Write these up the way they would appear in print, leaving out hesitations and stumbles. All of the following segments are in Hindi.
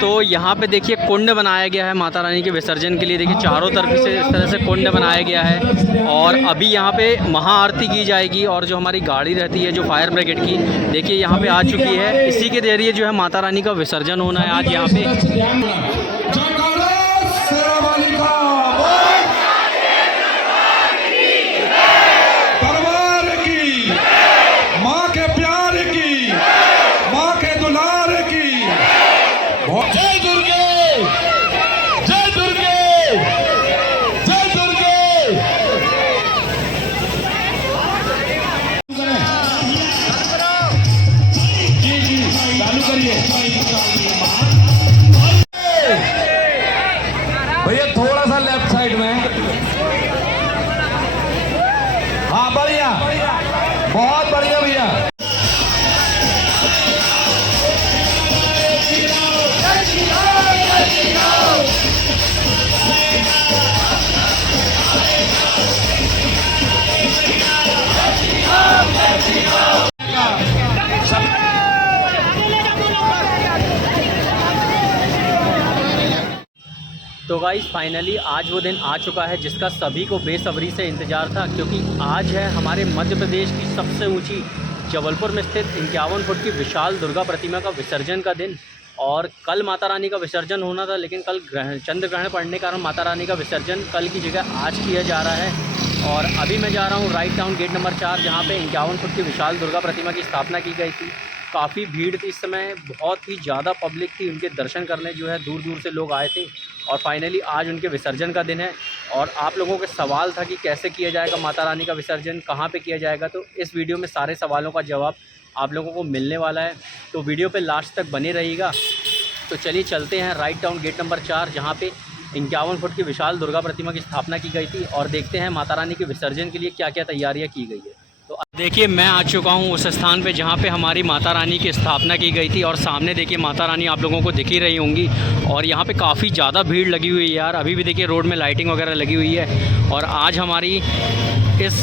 तो यहाँ पे देखिए कुंड बनाया गया है माता रानी के विसर्जन के लिए। देखिए चारों तरफ से इस तरह से कुंड बनाया गया है और अभी यहाँ पे महाआरती की जाएगी। और जो हमारी गाड़ी रहती है जो फायर ब्रिगेड की, देखिए यहाँ पे आ चुकी है। इसी के जरिए जो है माता रानी का विसर्जन होना है आज यहाँ पे। जय दुर्गे, जय दुर्गे, जय दुर्गे। जी जी चालू करिए भैया, थोड़ा सा लेफ्ट साइड में। हाँ बढ़िया, बहुत बढ़िया भैया। तो गाइस फाइनली आज वो दिन आ चुका है जिसका सभी को बेसब्री से इंतज़ार था, क्योंकि आज है हमारे मध्य प्रदेश की सबसे ऊंची जबलपुर में स्थित 51 फुट की विशाल दुर्गा प्रतिमा का विसर्जन का दिन। और कल माता रानी का विसर्जन होना था, लेकिन कल चंद्र ग्रहण पड़ने के कारण माता रानी का विसर्जन कल की जगह आज किया जा रहा है। और अभी मैं जा रहा हूँ राइट टाउन गेट नंबर 4, जहाँ पे 51 फुट की विशाल दुर्गा प्रतिमा की स्थापना की गई थी। काफ़ी भीड़ थी इस समय, बहुत ही ज़्यादा पब्लिक थी। उनके दर्शन करने जो है दूर दूर से लोग आए थे। और फाइनली आज उनके विसर्जन का दिन है। और आप लोगों के सवाल था कि कैसे किया जाएगा माता रानी का विसर्जन, कहाँ पे किया जाएगा, तो इस वीडियो में सारे सवालों का जवाब आप लोगों को मिलने वाला है। तो वीडियो पे लास्ट तक बने रहिएगा। तो चलिए चलते हैं राइट टाउन गेट नंबर 4, जहाँ पे 51 फुट की विशाल दुर्गा प्रतिमा की स्थापना की गई थी, और देखते हैं माता रानी के विसर्जन के लिए क्या क्या तैयारियाँ की गई है। तो देखिए मैं आ चुका हूँ उस स्थान पे जहाँ पे हमारी माता रानी की स्थापना की गई थी। और सामने देखिए माता रानी आप लोगों को दिख ही रही होंगी। और यहाँ पे काफ़ी ज़्यादा भीड़ लगी हुई है यार। अभी भी देखिए रोड में लाइटिंग वगैरह लगी हुई है। और आज हमारी इस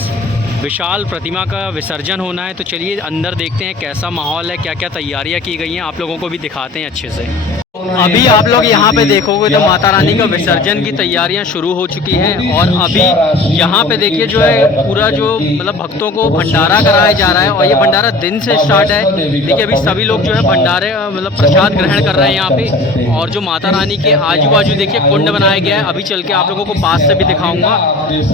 विशाल प्रतिमा का विसर्जन होना है। तो चलिए अंदर देखते हैं कैसा माहौल है, क्या क्या तैयारियाँ की गई हैं, आप लोगों को भी दिखाते हैं अच्छे से। अभी आप लोग यहाँ पे देखोगे तो माता रानी का विसर्जन की तैयारियां शुरू हो चुकी हैं। और अभी यहाँ पे देखिए जो है पूरा जो मतलब भक्तों को भंडारा कराया जा रहा है। और ये भंडारा दिन से स्टार्ट है। देखिए अभी सभी लोग जो है भंडारे मतलब प्रसाद ग्रहण कर रहे हैं यहाँ पे। और जो माता रानी के आजू बाजू देखिए कुंड बनाया गया है। अभी चल के आप लोगों को पास से भी दिखाऊंगा।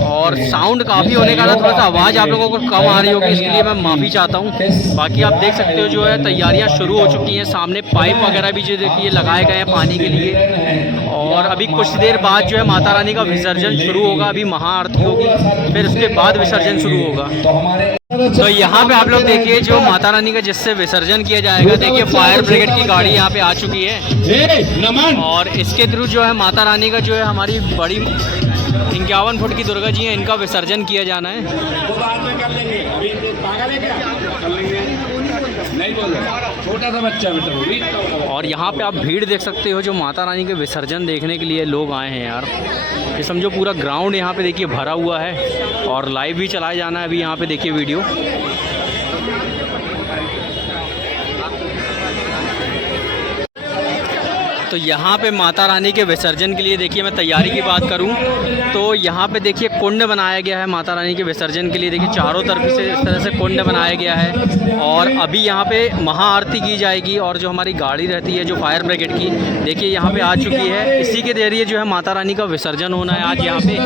और साउंड काफ़ी होने का थोड़ा सा आवाज़ आप लोगों को कम आ रही होगी, इसके लिए मैं माफ़ी चाहता हूँ। बाकी आप देख सकते हो जो है तैयारियाँ शुरू हो चुकी हैं। सामने पाइप वगैरह भी जो देखिए लगाए गए हैं पानी के लिए। और अभी कुछ देर बाद जो है माता रानी का विसर्जन शुरू होगा। अभी महाआरती होगी, फिर उसके बाद विसर्जन शुरू होगा। तो यहाँ पे आप लोग देखिए जो माता रानी का जिससे विसर्जन किया जाएगा, देखिए फायर ब्रिगेड की गाड़ी यहाँ पे आ चुकी है। और इसके थ्रू जो है माता रानी का जो है हमारी बड़ी 51 फुट की दुर्गा जी हैं, इनका विसर्जन किया जाना है। छोटा सा बच्चा बेटा। और यहाँ पे आप भीड़ देख सकते हो जो माता रानी के विसर्जन देखने के लिए लोग आए हैं यार। ये समझो पूरा ग्राउंड यहाँ पे देखिए भरा हुआ है। और लाइव भी चलाया जाना है अभी यहाँ पे देखिए वीडियो। तो यहाँ पे माता रानी के विसर्जन के लिए देखिए मैं तैयारी की बात करूँ तो यहाँ पे देखिए कुंड बनाया गया है माता रानी के विसर्जन के लिए। देखिए चारों तरफ से इस तरह से कुंड बनाया गया है। और अभी यहाँ पे महाआरती की जाएगी। और जो हमारी गाड़ी रहती है जो फायर ब्रिगेड की, देखिए यहाँ पे आ चुकी है। इसी के जरिए जो है माता रानी का विसर्जन होना है आज यहाँ पे।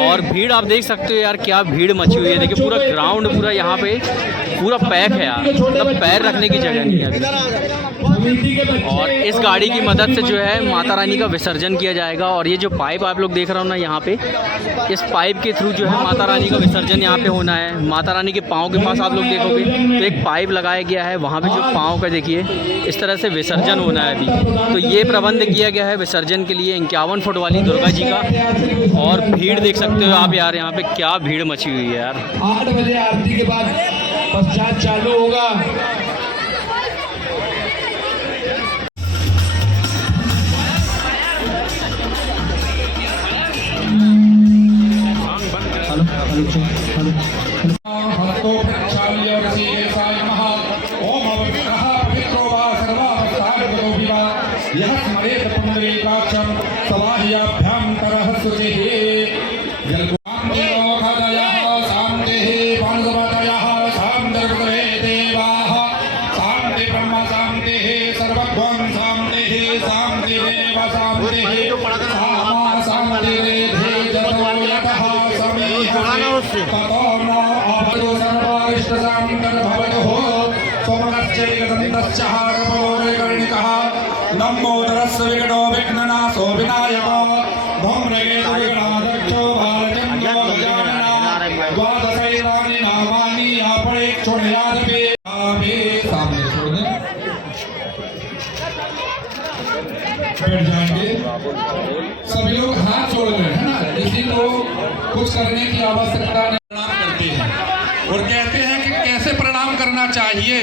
और भीड़ आप देख सकते हो यार, क्या भीड़ मची हुई है। देखिए पूरा ग्राउंड पूरा यहाँ पे पूरा पैक है यार, मतलब पैर रखने की जगह नहीं है। और इस गाड़ी की मदद से जो है माता रानी का विसर्जन किया जाएगा। और ये जो पाइप आप लोग देख रहे हो ना यहाँ पे, इस पाइप के थ्रू जो है माता रानी का विसर्जन यहाँ पे होना है। माता रानी के पाँव के पास आप लोग देखोगे तो एक पाइप लगाया गया है, वहाँ पे जो पाँव का देखिए इस तरह से विसर्जन होना है अभी। तो ये प्रबंध किया गया है विसर्जन के लिए 51 फुट वाली दुर्गा जी का। और भीड़ देख सकते हो आप यार, यहाँ पे क्या भीड़ मची हुई है यार। 8 बजे आरती के बाद पश्चात चालू होगा। भक्तों प्रक्षाल्य नमः। ओम अविग्रह पवित्रो वा सर्वावस्थागतो विवा यः हरेत पुण्डरीकाक्षं सवाह्याभ्यां तरः शुचिः जलकुमारयोगदयः शान्तिः पांसवदयः शान्तिर्गृहे देवाः शान्ति ब्रह्म शान्तिः सर्वध्वं शान्तिः शान्तिरेव शान्तिः सामा शान्तिरेधे जतो यतः समीहः ततो न अवतु सर्वारिष्ट शान्तिर्भवतु सोमनश्चैकदन्तश्च हारपोरेकर्णिकः नमोदरस्य विघ्नो विघ्ननाशो विनायको धूम्रकेतु विघ्नाध्यक्षो भालचन्द्रो गजाननः द्वादशैतानि नामानि आपणेक्षुणयादपि सामने छोड़ दें बैठ जाएंगे सभी लोग हाथ जोड़ रहे हैं ना किसी को कुछ करने की आवश्यकता नहीं प्रणाम करते हैं और कहते हैं कि कैसे प्रणाम करना चाहिए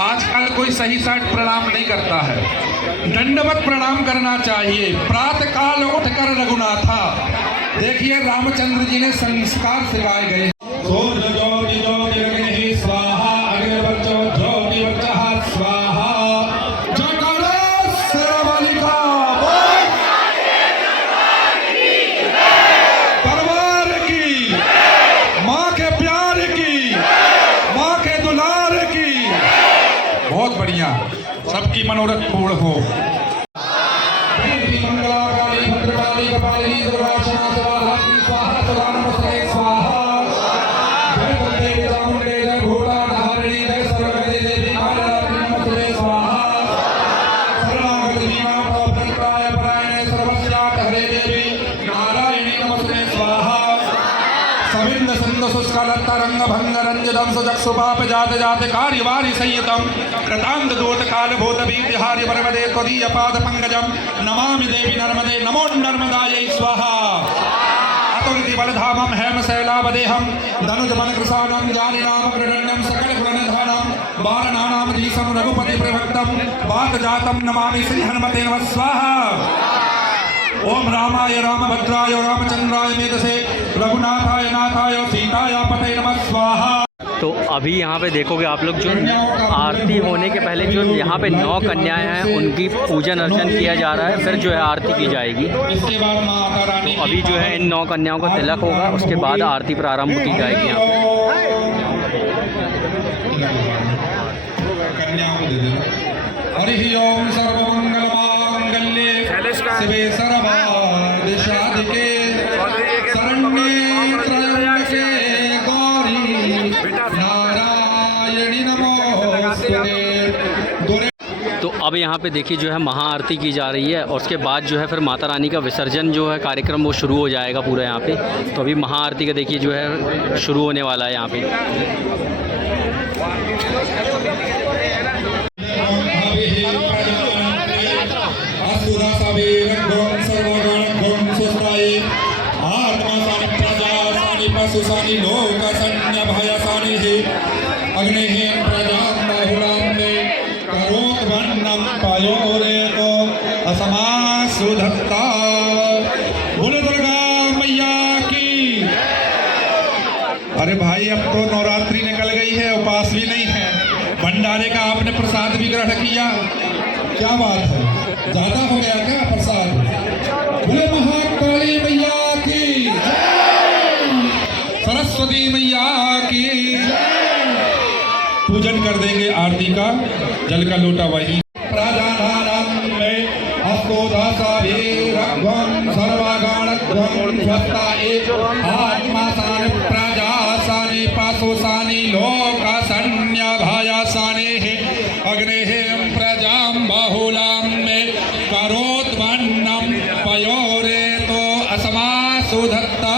आजकल कोई सही साट प्रणाम नहीं करता है दंडवत प्रणाम करना चाहिए प्रातः काल उठकर रघुनाथा देखिए रामचंद्र जी ने संस्कार सिखाए गए सूर्य ज्योति ज्योति अग्नि स्वाहा अग्निर्वचो ज्योति वचः स्वाहा जयकारा शेरावालिका परवार की माँ के प्यार की माँ के दुलार की बहुत बढ़िया सबकी मनोरथ पूर्ण हो मंगलाकाली भद्रकाली कपालिनी दुर्गा क्षमा स्वाहा स्वाहा सदा नमस्ते स्वाहा जय दुर्गे चामुंडे जय भूताधारिणी जय सर्वगति देवी कालिरात्रि नमस्ते स्वाहा शरणागति नीमा प्रपन्नाय परायणे सर्वस्यात् हरे देवी नारायणी नमस्ते स्वाहा सविंद सिंध शुष्कलत्तरंग भंग रंजदं सचक्षुपाप जात जात कार्यवारि संयतं कृतांत दोत काल भूत बीतिहारि वरवदे त्वदीय पाद पंकजं नमामि देवी नर्मदे नमो नर्मदायै स्वाहा अतुलिति बलधामं हेम शैलावदेहं धनुज मन कृशानं जानिनाम प्रदण्डं सकल गुणनिधानं वारणानां धीशं रघुपति प्रभक्तं वातजातं नमामि श्री हनुमते नमः स्वाहा ओम रामाय रामभद्राय रामचंद्राय मेधसे रघुनाथाय नाथाय सीताय पते नमः स्वाहा। तो अभी यहाँ पे देखोगे आप लोग जो आरती होने के पहले जो यहाँ पे 9 कन्याएं हैं उनकी पूजन अर्चन किया जा रहा है, फिर जो है आरती की जाएगी। इसके बाद माता रानी तो अभी जो है इन 9 कन्याओं का तिलक होगा, उसके बाद आरती प्रारंभ की जाएगी यहाँ पे। हरि ओम सर्वमंगल मांगल्ये शिवे सर्वादिशाधिके शरण्ये त्र्यंबके गौरी नारायणी नमोस्तुते। तो अब यहाँ पे देखिए जो है महाआरती की जा रही है और उसके बाद जो है फिर माता रानी का विसर्जन जो है कार्यक्रम वो शुरू हो जाएगा पूरा यहाँ पे। तो अभी महाआरती का देखिए जो है शुरू होने वाला है यहाँ पे। सुसानि लोक सन्य भयसानि अग्निः प्रजां बहुलां मे करोत् वर्णं पयोरेको असमासुधत्ता। बोलो दुर्गा मैया की। अरे भाई अब तो नवरात्रि निकल गई है, उपास भी नहीं है, भंडारे का आपने प्रसाद भी ग्रहण किया, क्या बात है, ज्यादा हो गया क्या प्रसाद? बोले महाकाली मैया की, सरस्वती मैया की। पूजन कर देंगे आरती का, जल का लोटा वही प्रजानानां में हस्तोदासाभिरघ्वं सर्वगणध्वं स्वस्ताये आत्मासानि प्रजासानि पशुसानि लोकसन्न्यभयसानि अग्नेः प्रजां बहुलां मे करोद्वन्नं पयोरेतो असमासुधत्ता।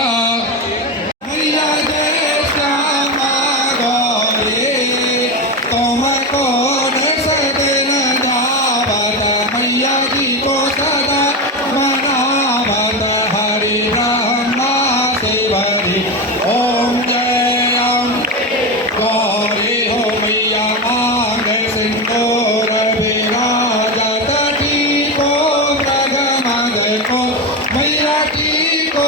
मैया की को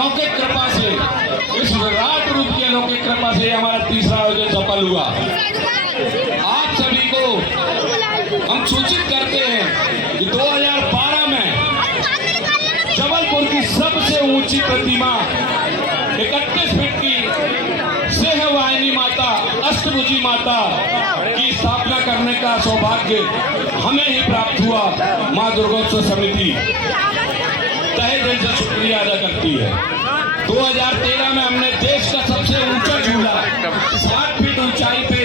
अलौकिक कृपा से, इस विराट रूप की अलौकिक कृपा से हमारा तीसरा आयोजन सफल हुआ। आप सभी को हम सूचित करते हैं कि 2012 में जबलपुर की सबसे ऊंची प्रतिमा 31 फीट की सिंहवाहिनी माता, अष्टभुजी माता की स्थापना करने का सौभाग्य हमें ही प्राप्त हुआ। मां दुर्गोत्सव समिति तहे दिल से शुक्रिया अदा करती है। 2013 में हमने देश का सबसे ऊंचा झूला 7 फीट ऊंचाई पे,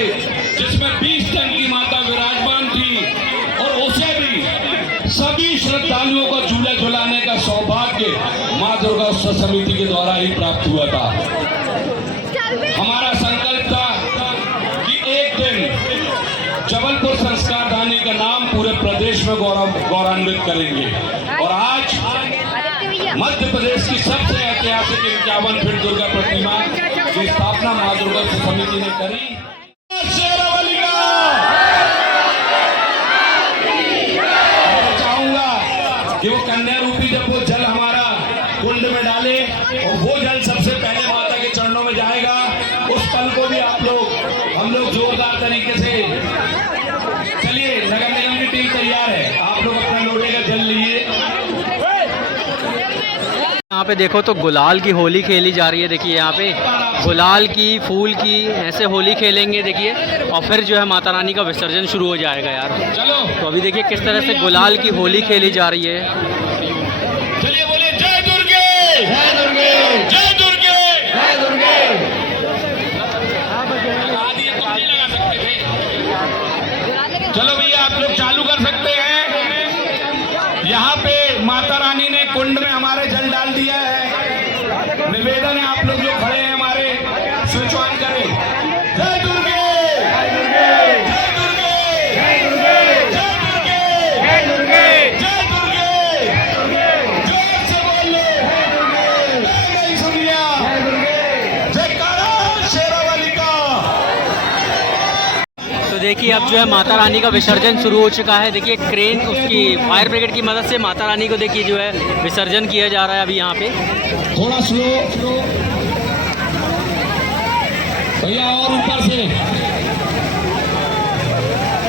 जिसमें 20 टन की माता विराजमान थी, और उसे भी सभी श्रद्धालुओं को झूला झुलाने का सौभाग्य मां दुर्गोत्सव समिति के द्वारा ही प्राप्त हुआ था। हमारा संकल्प था कि एक दिन जबलपुर संस्कार धानी का नाम पूरे प्रदेश में गौरवान्वित करेंगे, और आज मध्य प्रदेश की सबसे ऐतिहासिक 51 फीट दुर्गा प्रतिमा की स्थापना मां दुर्गा समिति ने करी। शेरावाली का मैं चाहूंगा कि वो कन्या रूपी जब वो जल हमारा कुंड में डाले, और वो जल सबसे पहले माता के चरणों में जाएगा, उस पल को भी हम लोग जोरदार तरीके से, चलिए नगर निगम की टीम तैयार है, आप लोग अपना लोटे का जल लिए। यहाँ पे देखो तो गुलाल की होली खेली जा रही है। देखिए यहाँ पे गुलाल की, फूल की, ऐसे होली खेलेंगे देखिए, और फिर जो है माता रानी का विसर्जन शुरू हो जाएगा यार। चलो तो अभी देखिए किस तरह से गुलाल की होली खेली जा रही है। चलिए बोले जय दुर्गे, जय दुर्गे, जय दुर्गे, जय दुर्गे। आदि तुम नहीं लगा सकते थे। चलो भैया आप लोग चालू कर सकते हैं। यहाँ पे माता रानी ने कुंड में हमारे जल डाल दिया है। निवेदन है आप लोग जो खड़े हैं हमारे, स्विच ऑन करें। जय दुर्गे, जय दुर्गे, जय दुर्गे, जय दुर्गे, जय दुर्गे, जय दुर्गे, जय दुर्गे, जोर से बोलो नहीं सुनिया, जय दुर्गे, जयकारा शेरावाली का। तो देखिए अब जो है माता रानी का विसर्जन शुरू हो चुका है। देखिए क्रेन, उसकी फायर ब्रिगेड की मदद से माता रानी को देखिए जो है विसर्जन किया जा रहा है अभी यहाँ पे। थोड़ा स्लो भैया, और ऊपर से,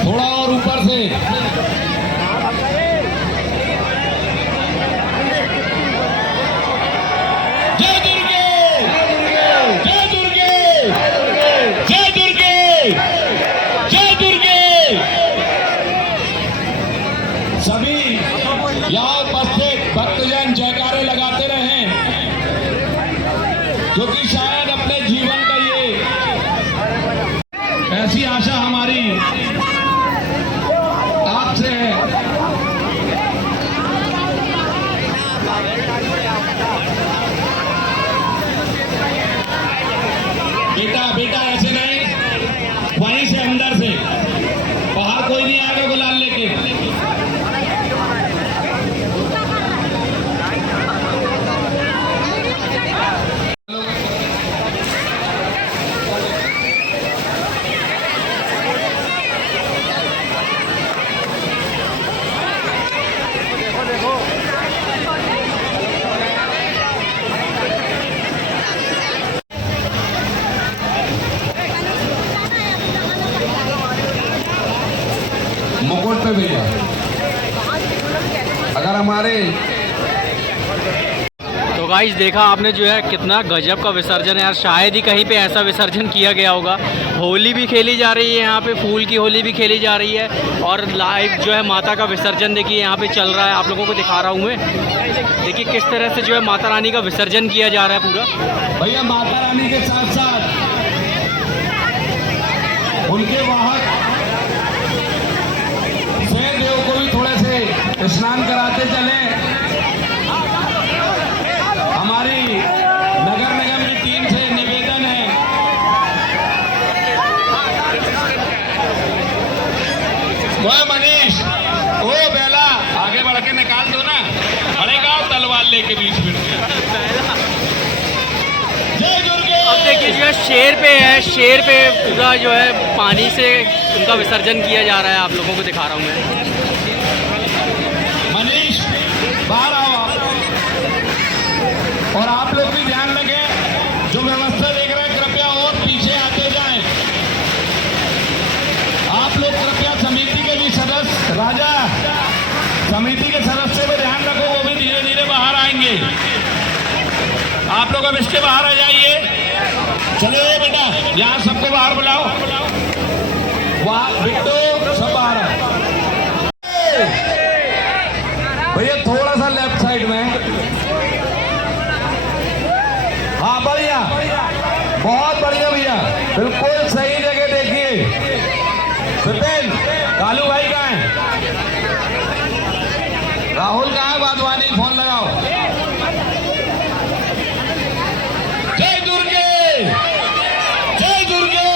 थोड़ा और ऊपर से। जय दुर्गे, जय दुर्गे, जय दुर्गे, जय दुर्गे। सभी यहाँ उपस्थित भक्तजन जयकारे लगाते रहें, क्योंकि शायद अपने जीवन का ये ऐसी आशा हमारी आपसे है। बेटा बेटा ऐसे नहीं, वहीं से अंदर से, बाहर कोई नहीं आएगा गुलाल लेके। मुकुट पे भैया, अगर हमारे तो गाइस देखा आपने जो है कितना गजब का विसर्जन है यार। शायद ही कहीं पे ऐसा विसर्जन किया गया होगा। होली भी खेली जा रही है यहाँ पे, फूल की होली भी खेली जा रही है, और लाइव जो है माता का विसर्जन देखिए यहाँ पे चल रहा है। आप लोगों को दिखा रहा हूँ मैं, देखिए किस तरह से जो है माता रानी का विसर्जन किया जा रहा है पूरा। भैया माता रानी के साथ साथ उनके वाहक देव को भी थोड़े से स्नान कराते चले। हमारी नगर निगम की टीम से निवेदन है, वो मनीष, ओ बेला आगे बढ़ के निकाल दो ना, पड़ेगा तलवार लेके बीच में। जय दुर्गे। अब देखिए जो है शेर पे है, शेर पे पूरा जो है पानी से उनका विसर्जन किया जा रहा है। आप लोगों को दिखा रहा हूँ मैं। मनीष बाहर आओ, और आप लोग भी लोग अब इसके बाहर आ जाइए। चले बेटा, यहाँ सबको बाहर बुलाओ। वाह बिट्टू, सब बाहर आओ। भैया थोड़ा सा लेफ्ट साइड में। हाँ बढ़िया, बहुत बढ़िया भैया, बिल्कुल सही जगह देखिए। विपिन, कालू भाई कहाँ है? राहुल कहाँ है? वाधवानी, फोन लगाओ। जय दुर्गे, जय दुर्गे,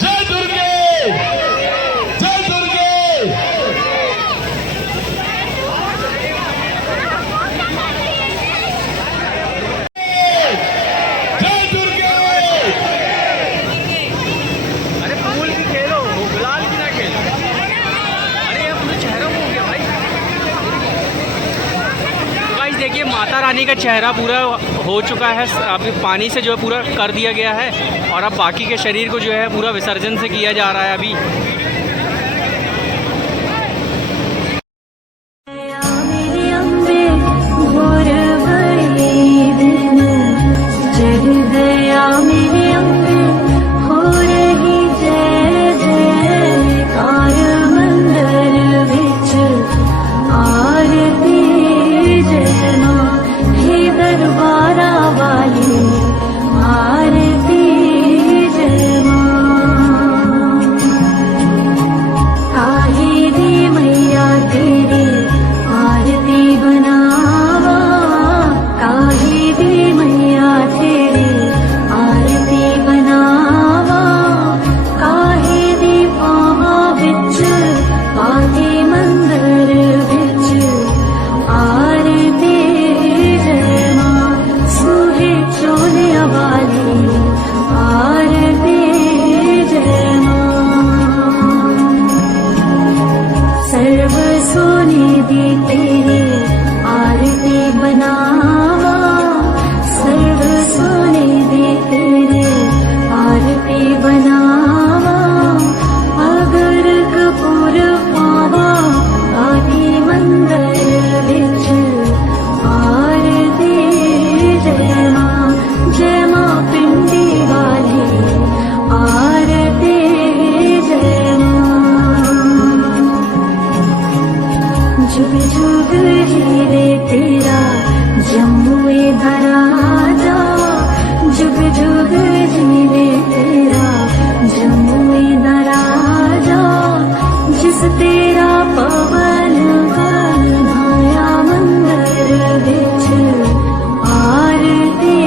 जय दुर्गे, जय दुर्गे। जय दुर्गे। अरे फूल की खेलो, गुलाल की ना खेलो। अरे अब मुझे चेहरा हो गया भाई। तो गाइस देखिए, माता रानी का चेहरा पूरा हो चुका है, अभी पानी से जो है पूरा कर दिया गया है, और अब बाकी के शरीर को जो है पूरा विसर्जन से किया जा रहा है अभी। मेरे अम्बे भोर भरे दिन जग गया, मेरे अम्बे हो रही जय जयकार मंदिर विच आरती जय मां, हे दरबारा वाली आरती जय मां। काहे दी मैया तेरी आरती बनावा, काहे दी मैया तेरी आरती बनावा, काहे दी पावा विच आके मंदिर विच आरती जय मां, सूहे चोलिया वाली आरती जय मां। सर्व सोने दी तेरी आरती बनावा, सर्व सोने दी तेरी आरती बनावा, अगर कपूर पावा आके मंदिर विच आरती जय मां, जय मां पिंडी वाली आरती जय मां। जुग जुग हीरे तेरा जम्मुए धराजा, जुग जुग हीरे तेरा जम्मुए धराजा, जिस तेरा पवन बनाया मंदिर विच आरती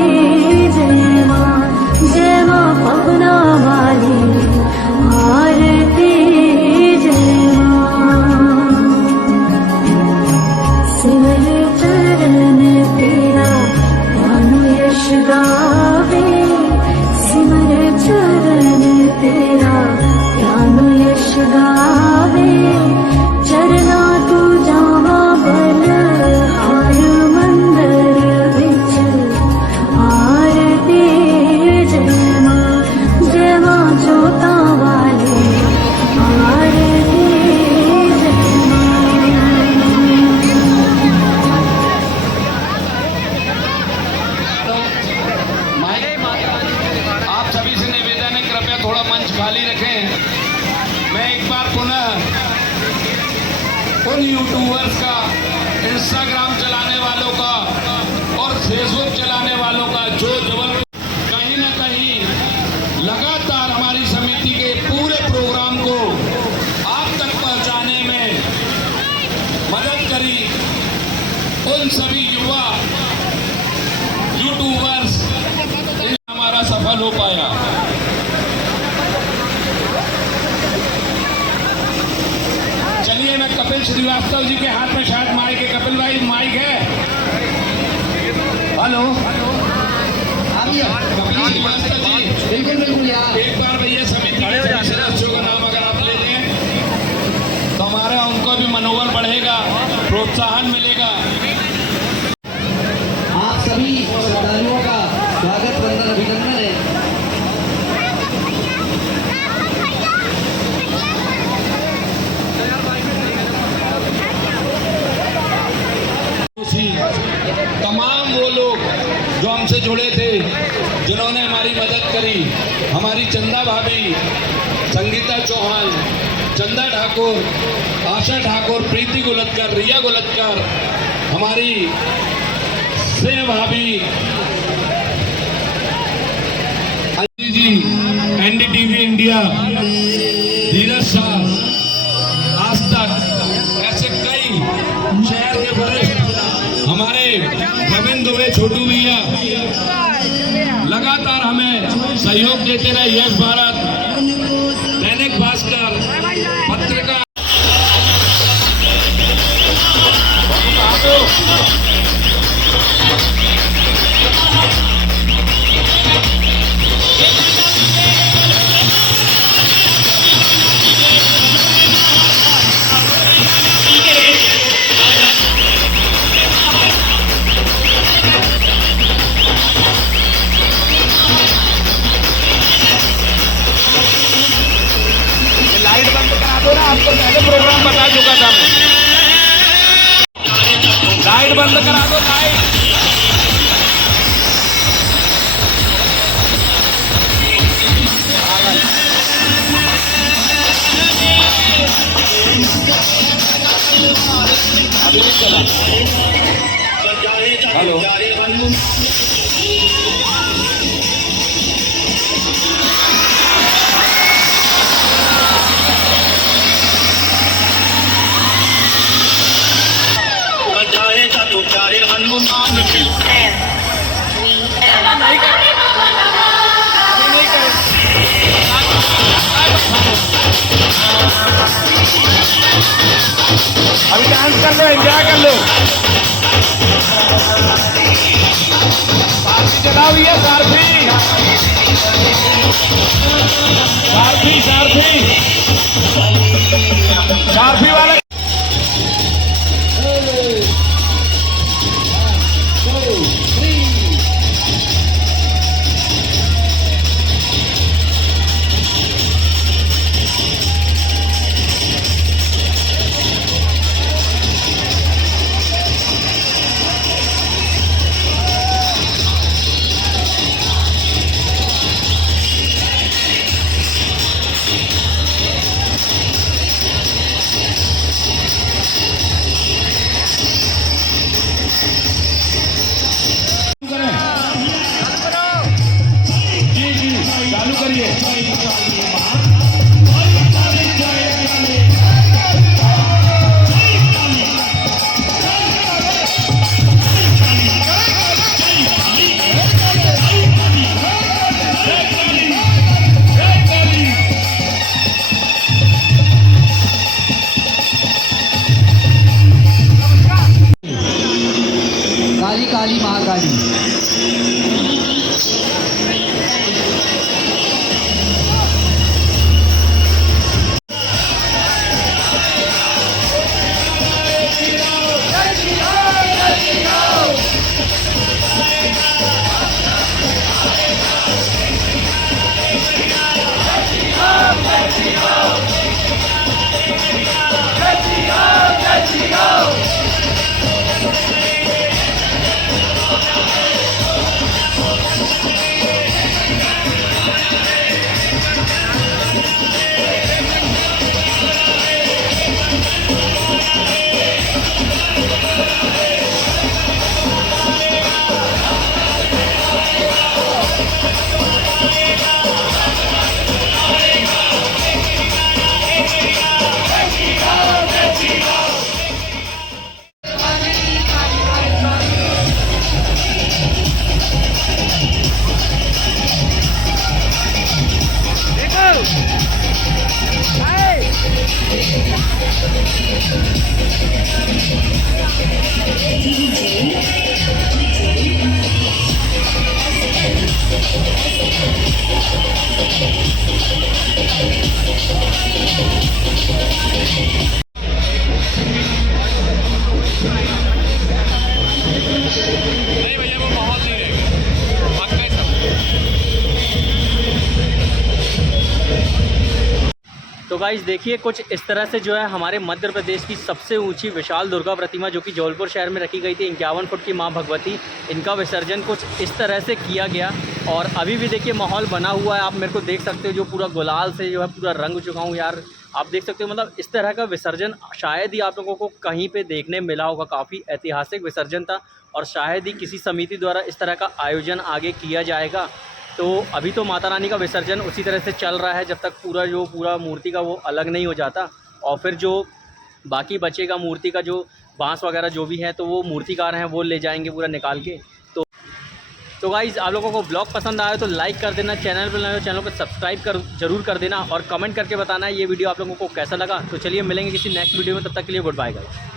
जय मां, जय मां पवना वाली आरती जय मां। सिमर चरण तेरा ज्ञान यश गावे, सिमर चरण तेरा ज्ञान यश गावे, चरना तू जावा बलहार मंदिर विच आरती जय मां, जय मां जोता वाली आरती जय मां। आप सभी से निवेदन है, कृपया थोड़ा मंच खाली रखें। मैं एक बार पुनः उन यूट्यूबर्स का, इंस्टाग्राम चलाने वालों का और फेसबुक चलाने वालों का जो जबलपुर कहीं ना कहीं लगातार हमारी समिति के पूरे प्रोग्राम को आप तक पहुंचाने में मदद करी, उन सभी युवा यूट्यूबर्स हमारा सफल हो पाया। चलिए मैं कपिल श्रीवास्तव जी के हाथ में शायद माइक है। कपिल भाई माइक है? हेलो, कपिल श्रीवास्तव जी, बिल्कुल बिल्कुल यार, एक बार भैया समिति के सदस्यों का नाम अगर आप ले लें तो हमारा उनको भी मनोबल बढ़ेगा, प्रोत्साहन मिलेगा। आप सभी श्रद्धालुओं का स्वागत वंदन अभिनंदन है। तमाम वो लोग जो हम से जुड़े थे, जिन्होंने हमारी मदद करी। हमारी चंदा भाभी, संगीता चौहान, चंदा ठाकुर, आशा ठाकुर, प्रीति गुलतकर, रिया गुलतकर, हमारी स्नेह भाभी, अजय जी, एनडीटीवी इंडिया, धीरज शाह, आज तक, ऐसे कई शहर के वरिष्ठ, हमारे रविंद्र दुबे, छोटू भैया लगातार हमें सहयोग देते रहे। यश भारत, दैनिक भास्कर, पत्रिका। लाइट बंद करा दो ना, आपको पहले प्रोग्राम बता चुका था मैं। लाइट बंद करा दो, लाइट। हेलो, अभी डांस कर लो, एंजॉय कर लो। सारथी चलाओ भैया, सारथी सारथी सारथी सारथी वाले। तो गाइस देखिए कुछ इस तरह से जो है हमारे मध्य प्रदेश की सबसे ऊंची विशाल दुर्गा प्रतिमा जो कि जबलपुर शहर में रखी गई थी 51 फुट की मां भगवती, इनका विसर्जन कुछ इस तरह से किया गया। और अभी भी देखिए माहौल बना हुआ है, आप मेरे को देख सकते हो, जो पूरा गुलाल से जो है पूरा रंग चुका हूँ यार। आप देख सकते हो मतलब इस तरह का विसर्जन शायद ही आप लोगों को कहीं पे देखने मिला होगा। काफ़ी ऐतिहासिक विसर्जन था और शायद ही किसी समिति द्वारा इस तरह का आयोजन आगे किया जाएगा। तो अभी तो माता रानी का विसर्जन उसी तरह से चल रहा है जब तक पूरा मूर्ति का वो अलग नहीं हो जाता। और फिर जो बाकी बचेगा मूर्ति का जो बांस वगैरह जो भी है तो वो मूर्तिकार हैं वो ले जाएंगे पूरा निकाल के। तो गाइज़ आप लोगों को ब्लॉग पसंद आया तो लाइक कर देना, चैनल पर नए हो चैनल को सब्सक्राइब जरूर कर देना और कमेंट करके बताना ये वीडियो आप लोगों को कैसा लगा। तो चलिए मिलेंगे किसी नेक्स्ट वीडियो में, तब तक के लिए गुड बाय गाइस।